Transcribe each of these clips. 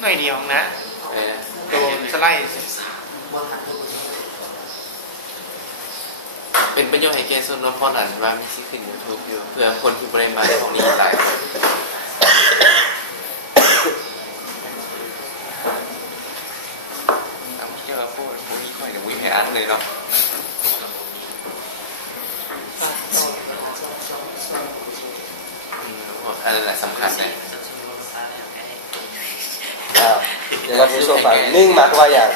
หน่อยเดียวนะตัวสไลด์เป็นประโยชน์ให้แก่ส่วนรวมพอหลังว่ามีสิ่งขึ้น YouTube อยู่เพื่อคนที่บริมาของนี้หลายคนเกี่ยวกับพวกนี้ค่อยจะวิ่งให้อันเลยเนาะอันนั้นแหละสำคัญเลยเดี๋ยวเราพูดฟังนึ่งมากว่าอย่าง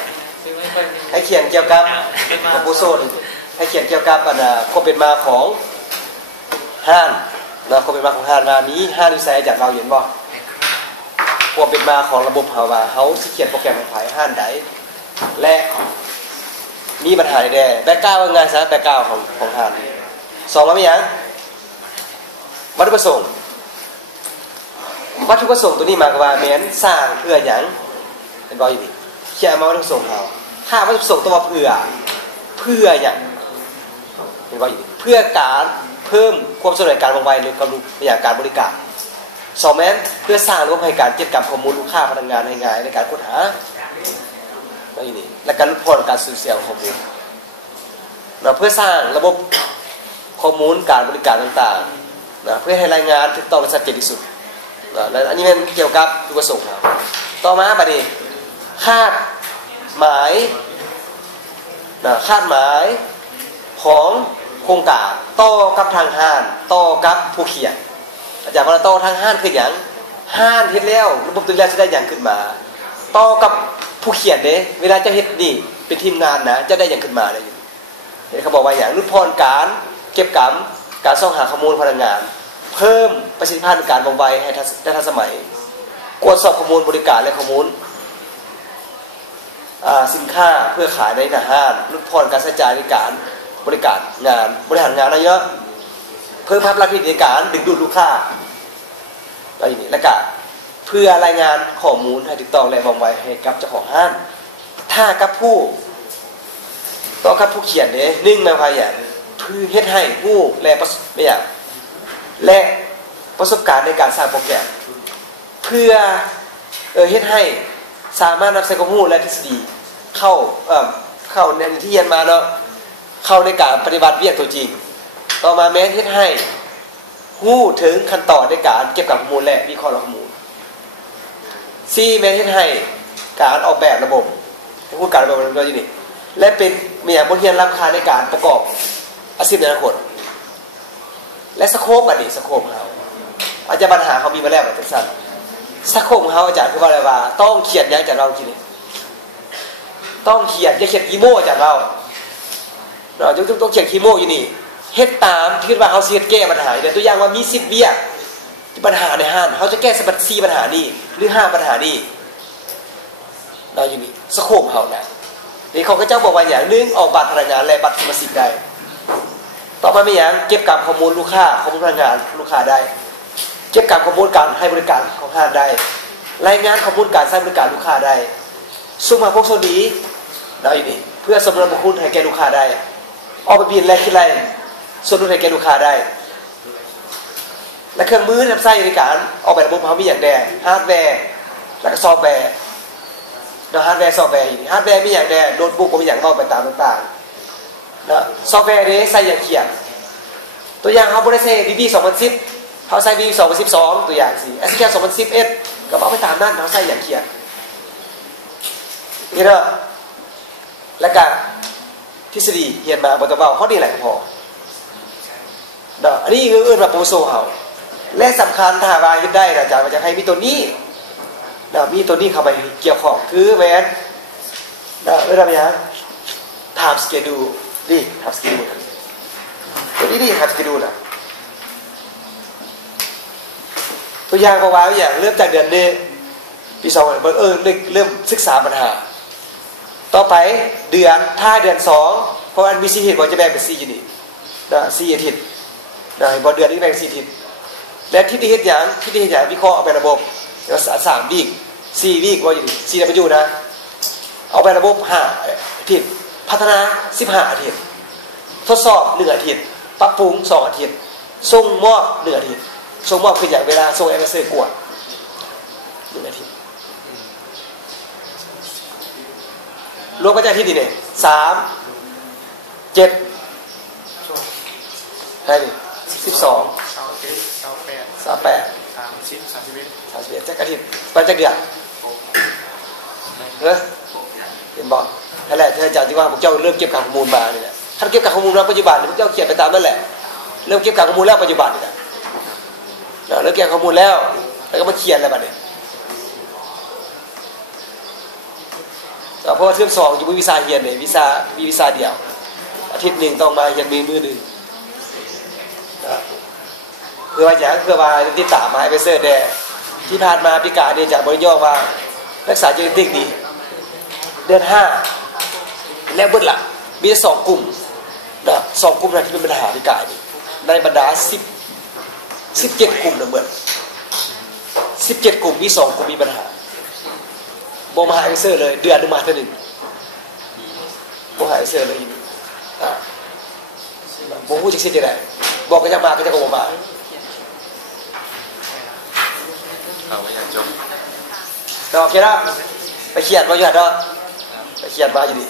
ให้เขียนเกี่ยวกับโปรโพโซนให้เขียนเกี่ยวกับความเป็นมาของห้านนะความเป็นมาของห้านมีห้านวิสัยจากเราเห็นบ่ความเป็นมาของระบบเฮาว่าเฮาสิเขียนโปรแกรมให้ไผห้านใดและมีปัญหาใดแบ็คกราวด์ว่าไงซะแบ็คกราวด์ของห้านสองแล้วมีหยังวัตถุประสงค์วัตถุประสงค์ตัวนี้หมายความว่าแม้นสร้างเพื่อหยังเป็นบ่อยู่นี่เขียนมาวัตถุประสงค์เฮาถ้าวัตถุประสงค์ตัวเพื่อหยังเป็นบ่อยู่นี่เพื่อการเพิ่มความสะดวกในการวางไว้หรือกำลังอย่างการบริการสองแม้นเพื่อสร้างระบบให้การเก็บกำข้อมูลลูกค้าพนักงานให้ง่ายในการค้นหาบ่อยู่นี่และการลดพรการสูญเสียข้อมูลนะเพื่อสร้างระบบข้อมูลการบริการต่างๆนะเพื่อให้รายงานถูกต้องและชัดเจนที่สุดแล้วอันนี้มันเกี่ยวกับจุดประสงค์ครับต่อมาบัดนี้คาดหมายของโครงการต่อกับทางห้านต่อกับผู้เขียนอาจารย์ว่าต่อทางห้านคือหยังห้านเฮ็ดแล้วระบบตัวอย่างจะได้หยังขึ้นมาต่อกับผู้เขียนเด้เวลาจะเฮ็ดนี่เป็นทีมงานนะจะได้หยังขึ้นมาได้อยู่เขาบอกว่าหยังลดพรการเก็บกำการส่องหาข้อมูลพนักงานเพิ่มประสิทธิภาพในการว่องไวให้ทันสมัยตรวจสอบข้อมูลบริการและข้อมูลสินค้าเพื่อขายในห้างลดพรการใช้จ่ายในการบริการงานบริหารงานอะไรเยอะเพิ่มภาพลักษณ์ในการดึงดูดลูกค้าอะไรอย่างนี้และก็เพื่อรายงานข้อมูลให้ถูกต้องและว่องไวให้กับเจ้าของห้างถ้ากับผู้ต้องกับผู้เขียนเนี่ยนึ่งมาพายอย่างเพื่อเฮ็ดให้ผู้และไม่อย่างและประสบการณ์ในการสร้างโปรแกรมเพื่อเฮ็ดให้สามารถนำใช้ข้อมูลและทฤษฎีเข้าในที่เรียนมาเนาะเข้าในการปฏิบัติเวียกตัวจริงต่อมาแม้เฮ็ดให้ฮู้ถึงขั้นตอนในการเก็บข้อมูลและวิเคราะห์ข้อมูล4แม้เฮ็ดให้การออกแบบระบบผู้การระบบเราอยู่นี่และเป็นมีบทเรียนล้ำค่าในการประกอบอาชีพในอนาคตและสโคปอันนี้สโคปเฮาอาจารย์ปัญหาเขามีมาแล้วแบบสั้นสโคปของเฮาอาจารย์คือว่าอะไรว่าต้องเขียนอย่างจากเราจริงต้องเขียนอย่าเขียนคีโมจากเราต้องเขียนคีโมอยู่นี่เฮ็ดตามที่คิดว่าเฮาสิเฮ็ดแก้ปัญหาเนี่ยตัวอย่างว่ามี10เบี้ยที่ปัญหาในห้างเฮาจะแก้4ปัญหานี้หรือ5ปัญหานี้เราอยู่นี่สโคปเฮานะนี่เขาก็เจ้าบอกว่าอย่างนึงออกบัตรพนักงานและบัตรสมาชิกได้ต่อมาไม่อย่างเก็บกำข้อมูลลูกค้าข้อมูลพนักงานลูกค้าได้เก็บกำข้อมูลการให้บริการของห้างได้รายงานข้อมูลการใช้บริการลูกค้าได้ส่งมาพวกโซดีเราอยู่นี่เพื่อสมรรถคุณให้แก่ลูกค้าได้ออกไปบินและคิดไรส่วนลดให้แก่ลูกค้าได้และเครื่องมือนำใช้ในการออกแบบระบบเขามีอย่างแดงฮาร์ดแวร์และก็ซอฟต์แวร์ฮาร์ดแวร์ซอฟต์แวร์อยู่นี่ฮาร์ดแวร์มีอย่างแดงโน้ตบุ๊กก็มีอย่างเอาไปตามต่างๆนะซอฟต์แวร์นี้ใส่อย่างเขียนตัวอย่างเขาบริษัท VB 2010เขาใช้ VB 2012ตัวอย่างสิ SQL 2011ก็เอาไปตามนั่นเขาใส่อย่างเขียนนี่เนาะแล้วก็ทฤษฎีเรียนมาบ่ต้องเว้าเขาดีแหละพอเนาะอันนี้คือเอิ้นว่าโปรโซเฮาและสำคัญถ้าว่าเฮ็ดได้อาจารย์ว่าจะให้มีตัวนี้เนาะมีตัวนี้เข้าไปเกี่ยวข้องคือแม่นเนาะเรื่องหยัง time schedule นี่ time schedule ตัวนี้time schedule น่ะตัวอย่างก็ว่าอย่างเริ่มจากเดือนนี้ปี2เริ่มศึกษาปัญหาต่อไปเดือนถ้าเดือน2เพราะอันมี4ทิศบ่จะแบ่งเป็น4อยู่นี่นะ4อาทิตย์นะบ่เดือนนี้แบ่ง4ทิศและที่เฮ็ดหยังวิเคราะห์เอาไประบบ3วีค4วีคว่าอยู่นี่4 W นะเอาไประบบ5อาทิตย์พัฒนา15อาทิตย์ทดสอบ1อาทิตย์ปรับปรุง2อาทิตย์ส่งมอบ1อาทิตย์ส่งมอบคืออย่างเวลาส่งเอเมสเซอร์กวด1อาทิตย์ รวมกันจากที่นี่เนี่ย3 7ใช่ดิ12 38 31จักรอาทิตย์วันจักรเดือนเห็นบอกนั่นแหละที่อาจารย์ที่ว่าพวกเจ้าเริ่มเก็บข้อมูลมาเนี่ยถ้าเก็บข้อมูลมาปัจจุบันพวกเจ้าเขียนไปตามนั่นแหละเริ่มเก็บข้อมูลแล้วปัจจุบันนี่แหละเริ่มเก็บข้อมูลแล้วก็มาเขียนอะไรแบบนี้เพราะว่าเทอม2อยู่มีวีซ่าเรียนเนี่ยวีซ่าเดียวอาทิตย์หนึ่งต้องมาเรียนมือหนึ่งเพื่อว่าติดตามมาให้ไปเสิร์ชได้ที่ผ่านมาพิการเนี่ยจากบริยอว่ารักษาเจเนติกดีเดือน5แล้วเบิดหลักมี2กลุ่มนะ2กลุ่มนั้นที่เป็นปัญหาพิการนี่ในบรรดา17กลุ่มนะเหมือน17กลุ่มมี2กลุ่มมีปัญหาบ่มาหาเซอร์เลยเดือนนึงมาเท่านึงบ่หาเซอร์เลยบ่ฮู้จักสิได้บอกก็จะมาก็จะบ่มาเอาไม่อยากจบโอเคนะไปเขียนบ่อยู่หั่นเนาะไปเขียนมาอยู่ดิ